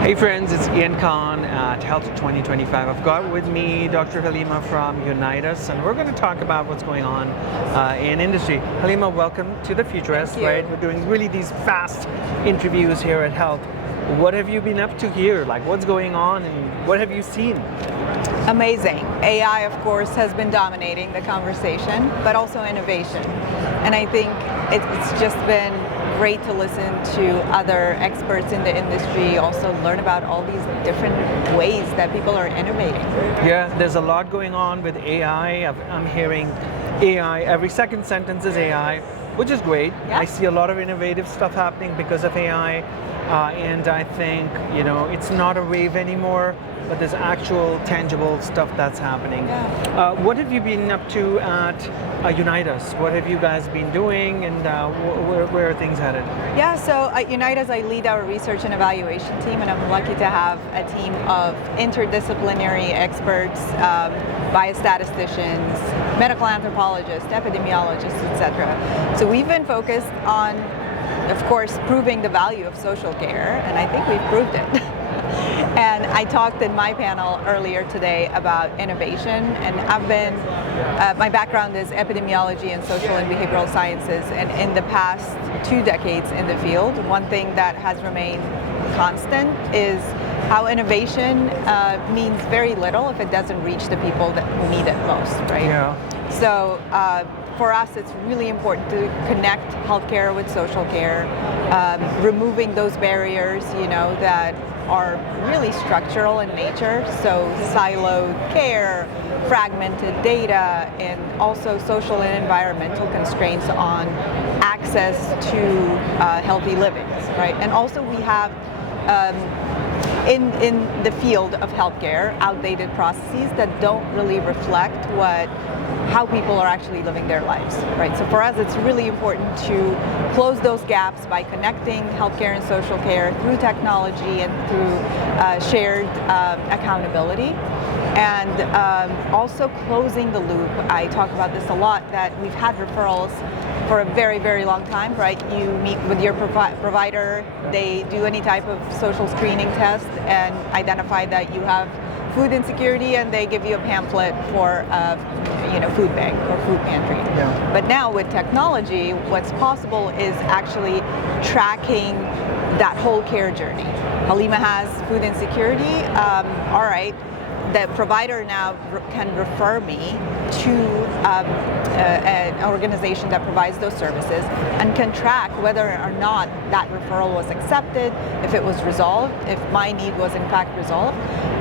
Hey friends, it's Ian Khan at Health 2025. I've got with me Dr. Halima from Unite Us, and we're going to talk about what's going on in industry. Halima, welcome to the Futurist, right? We're doing really these fast interviews here at Health. What have you been up to here? Like, what's going on and what have you seen? Amazing. AI, of course, has been dominating the conversation, but also innovation. And I think it's just been great to listen to other experts in the industry, also learn about all these different ways that people are innovating. Yeah, there's a lot going on with AI. I'm hearing AI, every second sentence is AI, which is great. Yeah. I see a lot of innovative stuff happening because of AI. And I think, it's not a wave anymore, but there's actual tangible stuff that's happening. Yeah. What have you been up to at Unite Us? What have you guys been doing, and where are things headed? Yeah, so at Unite Us, I lead our research and evaluation team, and I'm lucky to have a team of interdisciplinary experts, biostatisticians, medical anthropologists, epidemiologists, etc. So we've been focused on, of course, proving the value of social care, and I think we've proved it. And I talked in my panel earlier today about innovation, and my background is epidemiology and social and behavioral sciences, and in the past 2 decades in the field, one thing that has remained constant is how innovation means very little if it doesn't reach the people who need it most, right? Yeah. So for us, it's really important to connect healthcare with social care, removing those barriers, that are really structural in nature. So siloed care, fragmented data, and also social and environmental constraints on access to healthy living, right? And also we have in the field of healthcare, outdated processes that don't really reflect how people are actually living their lives, right? So for us, it's really important to close those gaps by connecting healthcare and social care through technology and through shared accountability. And also closing the loop. I talk about this a lot, that we've had referrals for a very, very long time, right? You meet with your provider, they do any type of social screening test and identify that you have food insecurity, and they give you a pamphlet for food bank or food pantry. Yeah. But now with technology, what's possible is actually tracking that whole care journey. Halima has food insecurity, all right. The provider now can refer me to an organization that provides those services and can track whether or not that referral was accepted, if it was resolved, if my need was in fact resolved.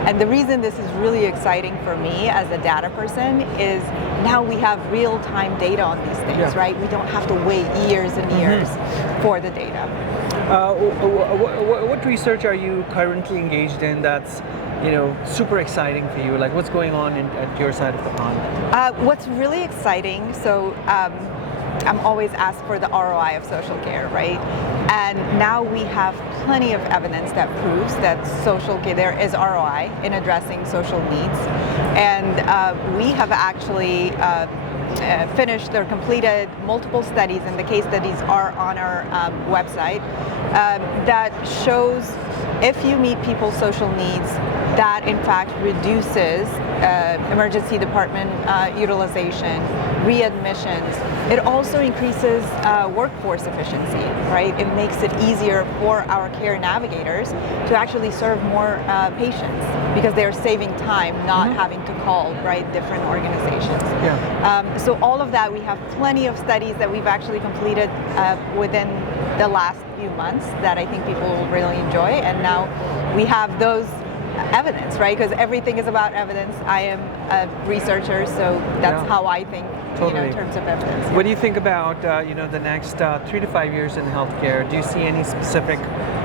And the reason this is really exciting for me as a data person is now we have real-time data on these things, Yeah. right? We don't have to wait years and years for the data. What research are you currently engaged in that's super exciting for you? Like, what's going on at your side of the pond? What's really exciting, so I'm always asked for the ROI of social care, right? And now we have plenty of evidence that proves that social care, there is ROI in addressing social needs. And we have actually finished or completed multiple studies, and the case studies are on our website, that shows if you meet people's social needs, that in fact reduces emergency department utilization, readmissions. It also increases workforce efficiency, right? It makes it easier for our care navigators to actually serve more patients because they're saving time, not having to call, right, different organizations. Yeah. So all of that, we have plenty of studies that we've actually completed within the last few months that I think people will really enjoy. And now we have those evidence, right? Because everything is about evidence. I am a researcher, so that's how I think, Totally. in terms of evidence. What do you think about the next 3 to 5 years in healthcare? Do you see any specific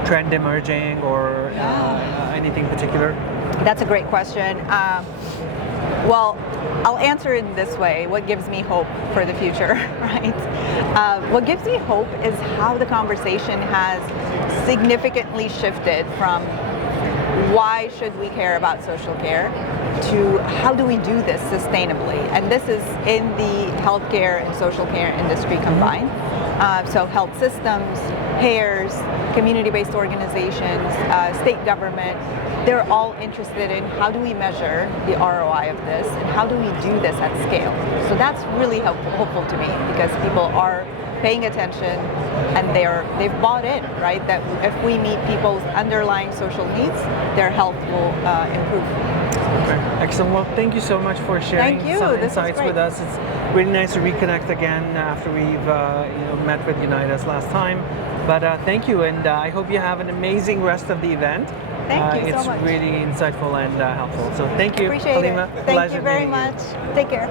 trend emerging or anything particular? That's a great question. Well, I'll answer it this way. What gives me hope for the future, right? What gives me hope is how the conversation has significantly shifted from why should we care about social care to how do we do this sustainably? And this is in the healthcare and social care industry combined. So health systems, payers, community-based organizations, state government, they're all interested in how do we measure the ROI of this and how do we do this at scale. So that's really hopeful to me because people are paying attention and they've bought in, right? That if we meet people's underlying social needs, their health will improve. Okay. Excellent. Well, thank you so much for sharing some insights with us. It's really nice to reconnect again after we've met with Unitas last time. But thank you, and I hope you have an amazing rest of the event. Thank you so much. It's really insightful and helpful. So thank you, Appreciate Halima. it. Thank you very much. Take care.